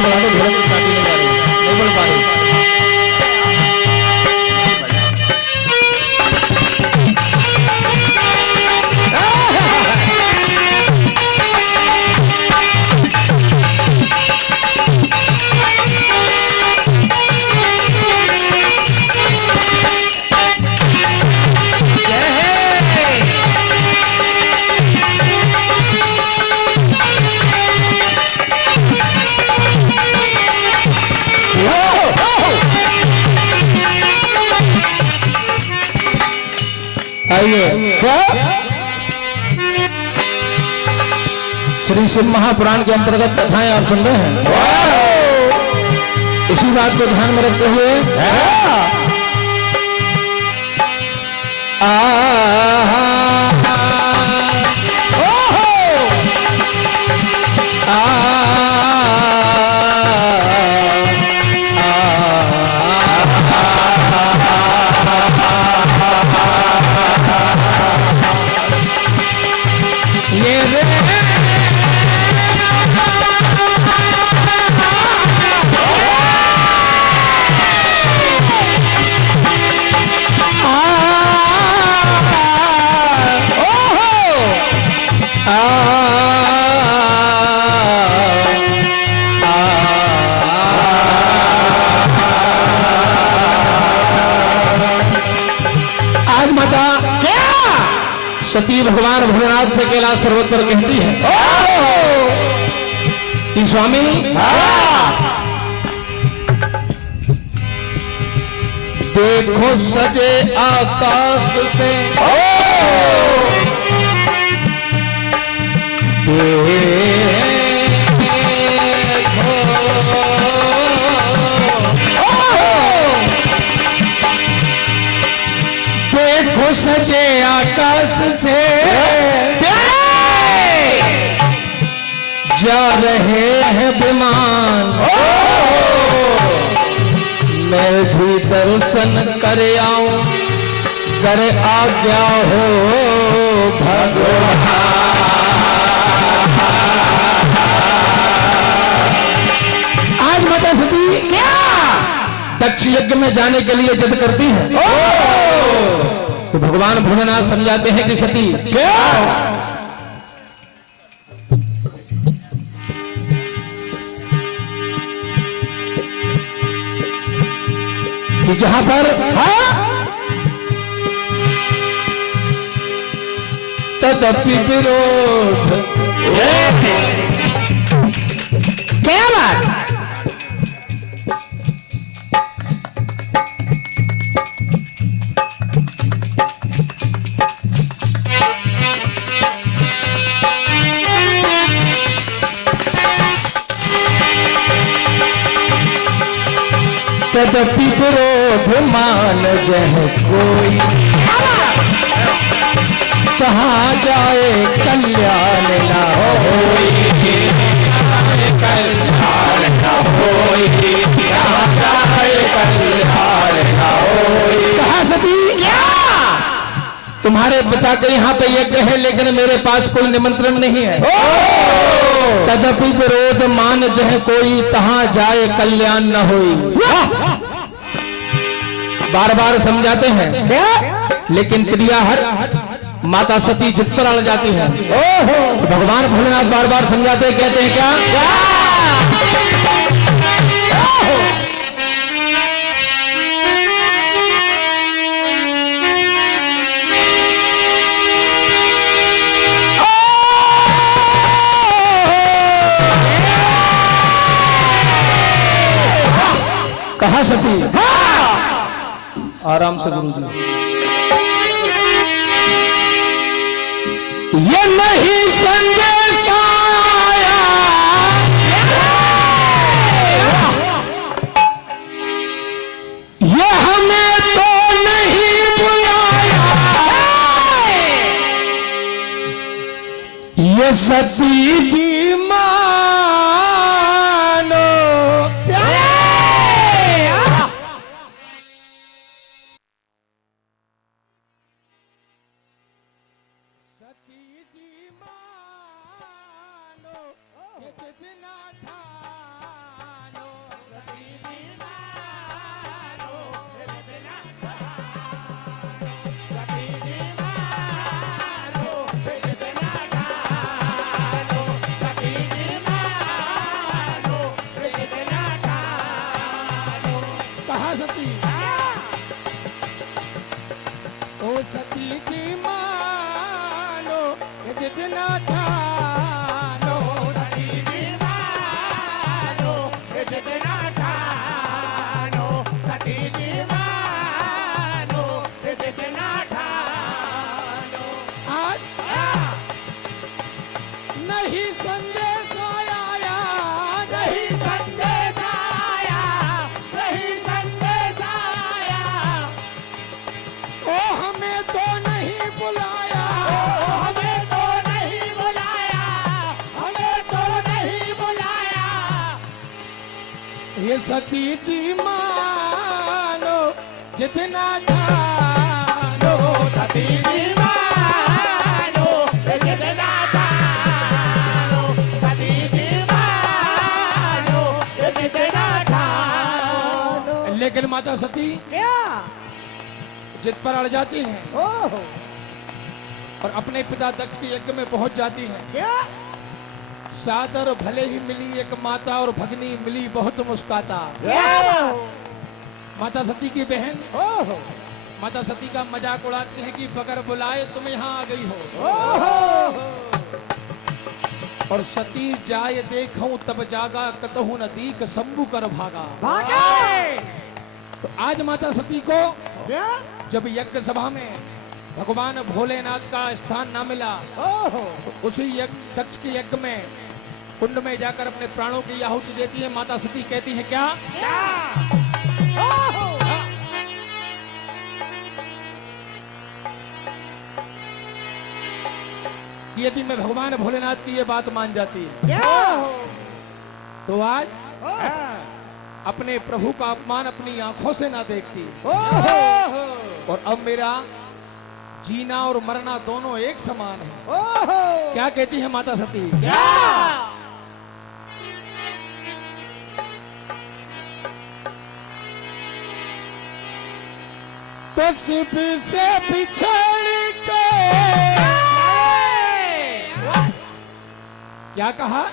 ताली बजा दो, ढोलक की ताली बजा रही है, नहीं बोल पा रही। आइए, श्री शिव महापुराण के अंतर्गत कथाएं आप सुन रहे हैं। इसी बात को ध्यान में रखते हुए सती भगवान भोलेनाथ से कैलाश पर्वत पर कहती है कि स्वामी देखो सजे आकाश से देखो सजे आकाश से जा रहे हैं विमान, मैं भी दर्शन कर आऊं, कर आज्ञा हो भगवान। आज माता सती क्या दक्ष यज्ञ में जाने के लिए जिद करती है, तो भगवान भोलेनाथ समझाते हैं कि सती क्या कि जहां पर तदपि विरोध क्या बात तदपि विरोध मान जह कोई, कहाँ जाए कल्याण ना होई, कल्याण ना होई, कहाँ जाए कल्याण ना होई। कहाँ सती तुम्हारे पिता के यहाँ पे यज्ञ है, लेकिन मेरे पास कोई निमंत्रण नहीं है। तदपि विरोध मान जह कोई, तहाँ जाए कल्याण न होई। बार बार समझाते हैं, लेकिन क्रिया हर माता सती जिद पर अड़ जाती है। भगवान भोलेनाथ बार बार समझाते हैं, कहते हैं क्या कहा सती आराम से गुरु जी, ये नहीं संदेश आया, ये हमें तो नहीं बुलाया, ये सती जी ओ सती जी मानो ये जितना ठानो, सती जी मानो ये जितना ठानो, सती जी मानो ये जितना ठानो। आज नहीं संदेश आया, नहीं संदेश आया, नहीं संदेश आया, ओ हमें तो नहीं बुलाया, हमें तो नहीं बुलाया, हमें तो नहीं बुलाया। ये सती जी मानो जितना ठानो, सती जी मानो ये जितना ठानो, सती जी मानो ये जितना ठानो। लेकिन माता सती क्या? जिद पर अड़ जाती हैं ओह और अपने पिता दक्ष के यज्ञ में पहुंच जाती हैं। क्या? सादर भले ही मिली एक माता और भगनी मिली बहुत मुस्काता। क्या? माता सती की बहन ओह माता सती का मजाक उड़ाती है कि बगैर बुलाए तुम यहाँ आ गई हो। ओह और सती जाय देखूं तब जागा कतहु न दीक शंभु कर भागा। भागे। तो आज माता सती को क्या? जब यज्ञ सभा में भगवान भोलेनाथ का स्थान न मिला, ओह तो उसी यज्ञ दक्ष के यज्ञ में कुंड में जाकर अपने प्राणों की आहुति देती है। माता सती कहती है क्या? क्या? ओह कि यदि मैं भगवान भोलेनाथ की ये बात मान जाती क्या? तो आज ओह अपने प्रभु का अपमान अपनी आंखों से ना देखती, ओह और अब मेरा जीना और मरना दोनों एक समान है। ओह क्या कहती है माता सती? क्या? तो शिव से बिछड़ के क्या कहा?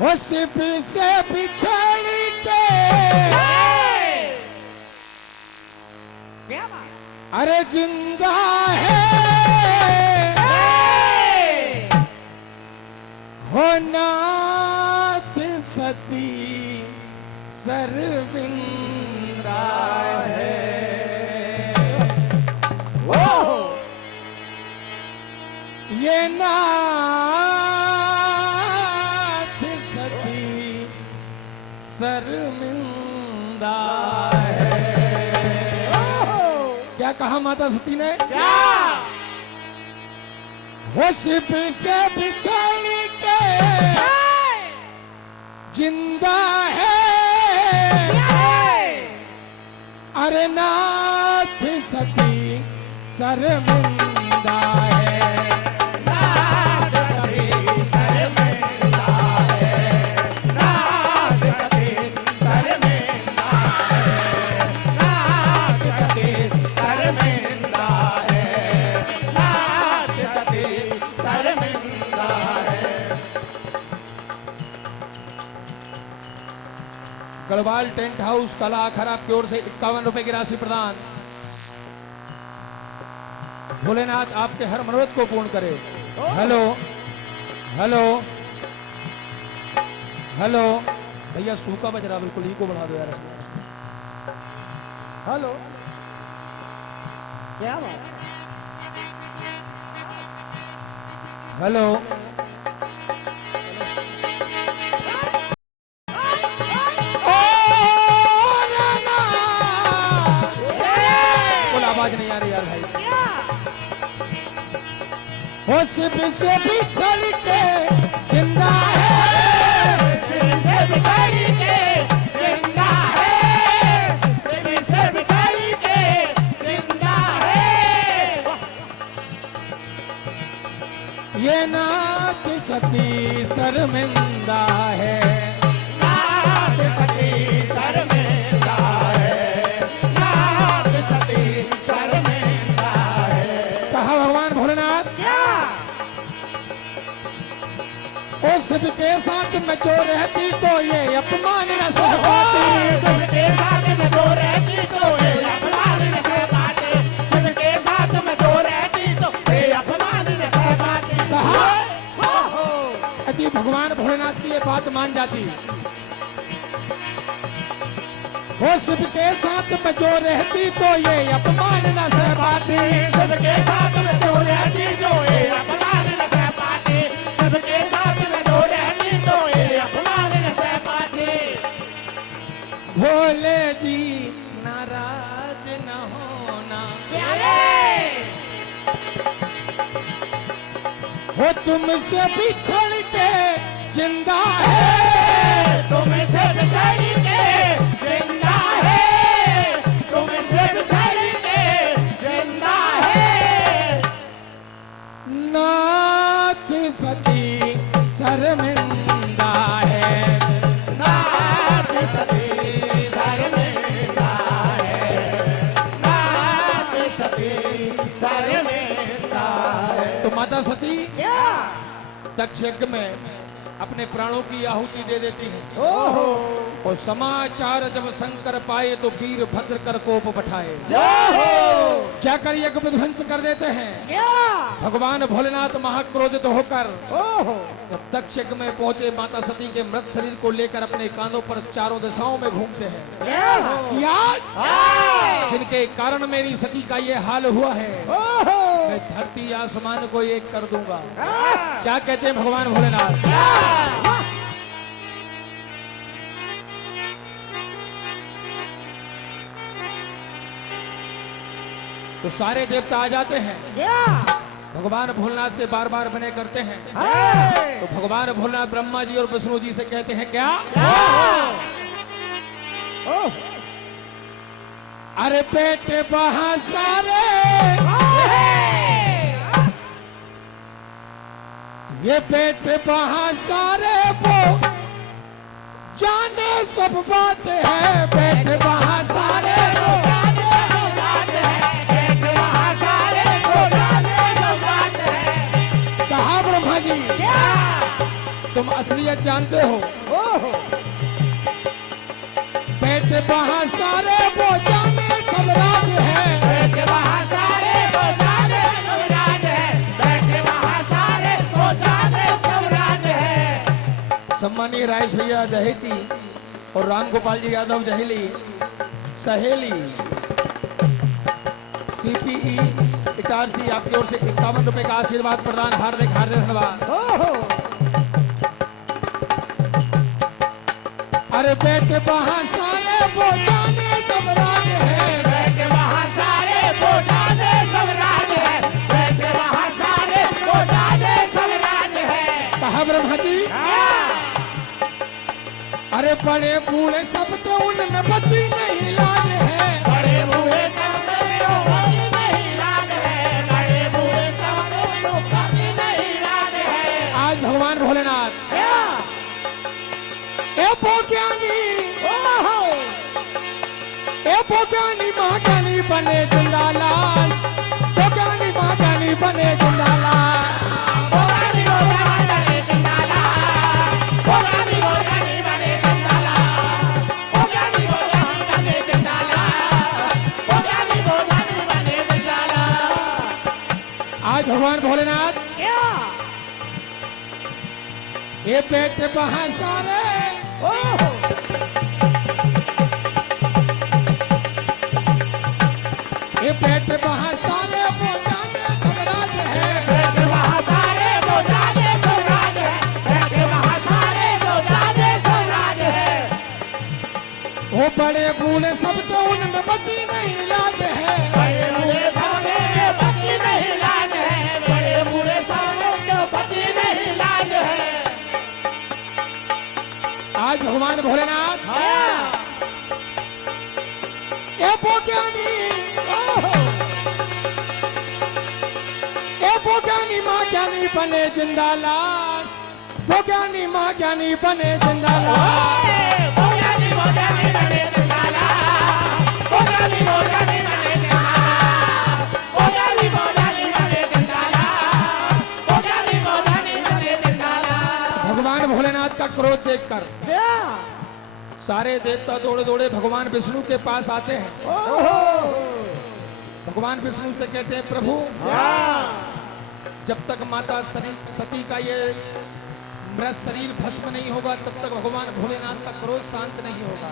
वो शिव से बिछड़ के क्या बात? अरे जिंदा है हो नाथ सती सरविंदा है। ओह ये नाथ सती शर्मिंदा है। क्या कहा माता सती ने? क्या? वो शिव से बिछड़ के जिंदा है, अरे नाथ सती शर्मिंदा है। नाथ सती शर्मिंदा है, नाथ सती शर्मिंदा है, नाथ सती शर्मिंदा है, नाथ सती शर्मिंदा है। गढ़वाल टेंट हाउस कला अखाड़ा की ओर से 51 रुपए की राशि प्रदान। भोलेनाथ आपके हर मनोरथ को पूर्ण करे। हेलो हेलो हेलो भैया सूखा बज रहा, बिल्कुल ही को बढ़ा दो यार। हेलो क्या बात? हेलो आवाज नहीं आ रही यार भाई। हो शिव से बिछड़ के जिंदा है, शिव से बिछड़ के जिंदा है, शिव से बिछड़ के जिंदा है। ये नाथ सती शर्मिंदा है। नाथ सती शर्मिंदा है, नाथ सती शर्मिंदा है। कहा भगवान भोलेनाथ क्या? ओ शिव के साथ में जो रहती तो ये अपमान न सह पाती। शिव के साथ में जो रहती तो ये अपमान न बात मान जाती। वो शिव के साथ में जो रहती तो ये अपमान न सह पाती। सबके साथ में जो रहती जो ये अपमान न सह पाती। सबके साथ में जो रहती तो ये अपमान न सह पाती। भोले जी नाराज न होना, वो तुमसे बिछड़ के जिंदा है। तुमसे बिछड़ के जिंदा है। तुमसे बिछड़ के जिंदा है। नाथ सती शर्मिंदा है। नाथ सती शर्मिंदा है। नाथ सती शर्मिंदा है। तो माता सती क्या? दक्ष यज्ञ में अपने प्राणों की आहुति दे देती है। ओहो और समाचार जब शंकर पाए तो वीर भद्र कर कोप पठाए, ओहो जाकर यज्ञ विध्वंस कर देते हैं। क्या? भगवान भोलेनाथ महाक्रोधित होकर ओहो जब दक्ष यज्ञ में पहुंचे माता सती के मृत शरीर को लेकर अपने कांधों पर चारों दिशाओं में घूमते हैं। क्या? याद जिनके कारण मेरी सती का ये हाल हुआ है, ओहो मैं धरती आसमान को एक कर दूंगा। क्या कहते हैं भगवान भोलेनाथ? तो सारे देवता आ जाते हैं, क्या? भगवान भोलेनाथ से बार बार विनय करते हैं। तो भगवान भोलेनाथ ब्रह्मा जी और विष्णु जी से कहते हैं क्या? अरे बेटे वहां सारे ये बेटे वहां सारे वो जाने सब बातें हैं। बेटे वहां सारे वो कहा ब्रह्मा जी तुम असलियत जानते हो। बेटे वहां सारे वो जाने सब राज है। सम्मानीय रायेश भैया जहेती और राम गोपाल जी यादव जहेली सहेली CPE इटारसी आपकी ओर से 51 रुपए का आशीर्वाद प्रदान। हार्दिक हार्दिक धन्यवाद। अरे बेटे वहां सारे वो जाने सब राज है। कहा ब्रह्मा जी अरे बड़े बूढ़े सब तो उनमें बची नहीं लाज है। आज भगवान भोलेनाथ ए पोज्ञानी महाज्ञानी बने जिंदालास। पोज्ञानी महाज्ञानी बने जिंदालास। आज भगवान भोलेनाथ ये बेटे वहां सारे ये बेटे वहां सारे वो जाने सब राज है। वो बड़े बूढ़े सब तो उनमें बची नहीं लाज है। आज भगवान भोलेनाथ ए पोज्ञानी माँ ज्ञानी बने जिंदालाल। पोज्ञानी माँ ज्ञानी बने जिंदालाल। भगवान भोलेनाथ का क्रोध देखकर सारे देवता दौड़े दौड़े भगवान विष्णु के पास आते हैं। भगवान विष्णु से कहते हैं प्रभु जब तक माता सती का ये मेरा शरीर भस्म नहीं होगा तब तक भगवान भोलेनाथ का क्रोध शांत नहीं होगा।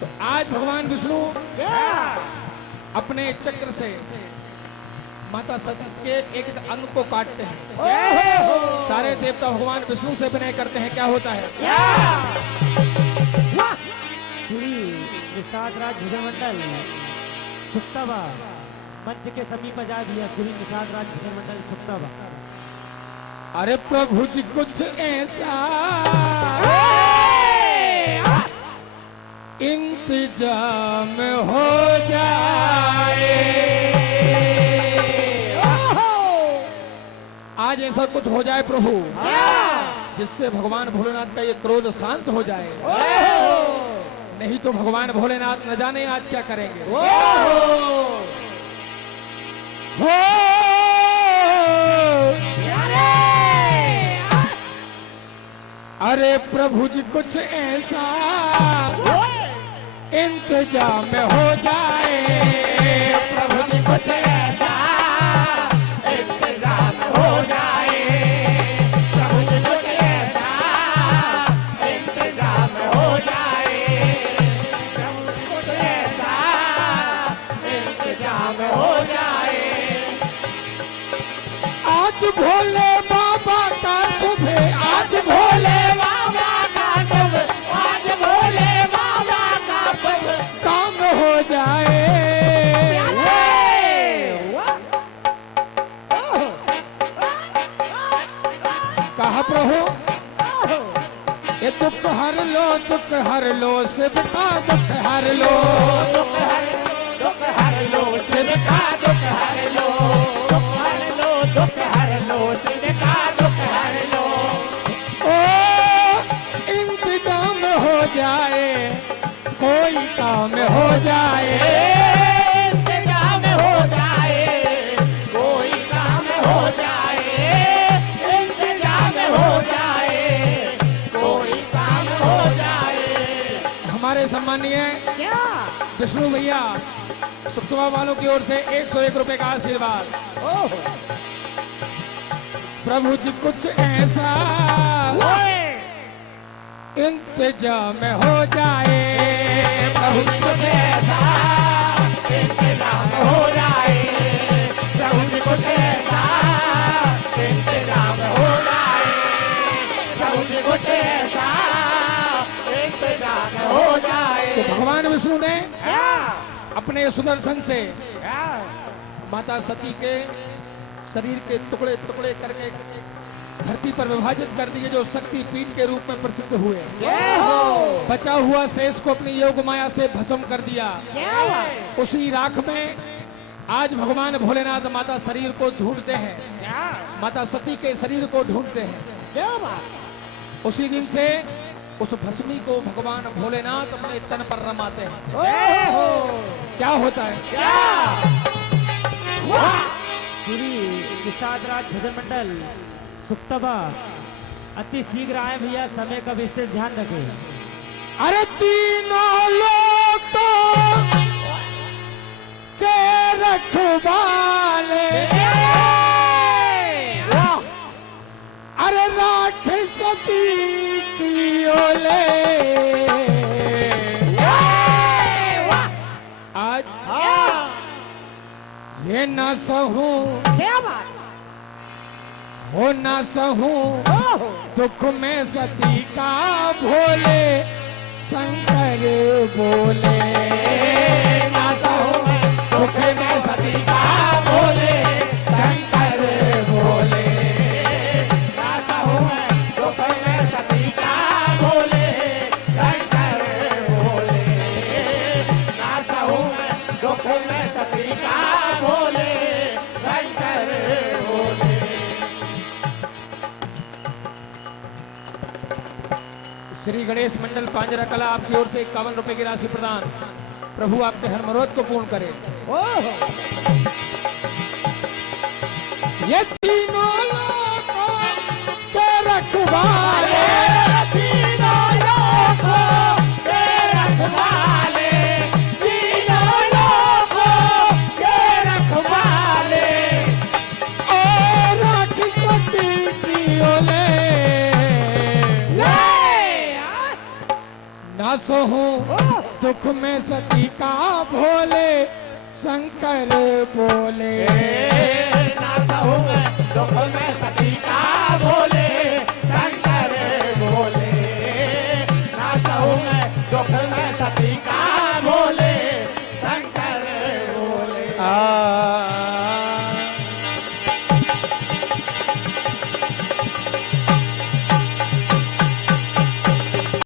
तो आज भगवान विष्णु अपने चक्र से माता सती के एक अंग को काटते हैं। सारे देवता भगवान विष्णु से विनय करते हैं। क्या होता है? श्री निषादराज भजनमंडल सुक्तवा मंच के समीप जा दिया। श्री निषादराज भजनमंडल सुक्तवा। अरे प्रभु जी कुछ ऐसा इंतजाम हो जाए, आज ऐसा कुछ हो जाए प्रभु जिससे भगवान भोलेनाथ का ये क्रोध शांत हो जाए। नहीं तो भगवान भोलेनाथ न जाने आज क्या करेंगे। अरे प्रभु जी कुछ ऐसा इंतजाम हो जाए, प्रभु जी कुछ ऐसा इंतजाम हो जाए, प्रभु जी कुछ ऐसा इंतजाम हो जाए, प्रभु जी कुछ ऐसा इंतजाम हो जाए। आज भोले बाबा का शुभ, आज भोले बाबा का शुभ, आज भोले बाबा का शुभ काम हो जाए। कहा प्रभु ये दुख हर लो, दुख हर लो, शिव का दुख हर लो, दुख हर लो, दुख हर लो, शिव का दुख हर लो, दुख हर लो, दुख हर लो, शिव का दुख हर लो। ओ इंतजाम हो जाए, कोई काम हो जाए, इंतजाम हो जाए, कोई काम हो जाए, इंतजाम हो जाए, कोई काम हो जाए। हमारे सम्मानीय विष्णु भैया सुखसभा वालों की ओर से 101 रुपए का आशीर्वाद। प्रभु जी कुछ ऐसा इंतजाम हो जाए, प्रभु जी कुछ ऐसा इंतजाम हो जाए, प्रभु जी कुछ ऐसा इंतजाम हो जाए, प्रभु जी कुछ ऐसा इंतजाम हो जाए। तो भगवान विष्णु ने अपने सुदर्शन से माता सती के शरीर के टुकड़े टुकड़े करके धरती पर विभाजित कर दिए, जो शक्ति पीठ के रूप में प्रसिद्ध हुए। बचा हुआ शेष को अपनी योग माया से भस्म कर दिया। उसी राख में आज भगवान भोलेनाथ माता शरीर को ढूंढते हैं, माता सती के शरीर को ढूंढते हैं। उसी दिन से उस भस्मी को भगवान भोलेनाथ अपने तन पर रमाते हैं। क्या होता है? श्री निषादराज भजनमंडल सुक्तवा अति शीघ्र आए भैया, समय का विशेष ध्यान रखें। अरे तीनों लोगों के रखवाले, अरे राक्षस की ओले, आज ये न सहूं, हो न सहूं दुख में सती का, भोले शंकर बोले। न सहूं दुख में सती का, भोले शंकर बोले। न सहूं दुख में सती का, भोले शंकर बोले। न सहूं दुख में सती का, भोले शंकर बोले। श्री गणेश मंडल पांजरा कला आपकी ओर से 51 रुपए की राशि प्रदान। प्रभु आपके हर मनोरथ को पूर्ण करे। ये तीनों लोगों के रखवाले, तीनों लोगों के रखवाले, तीनों लोगों के रखवाले, और राक्षस की ओले, दुख में सती का भोले शंकर बोले।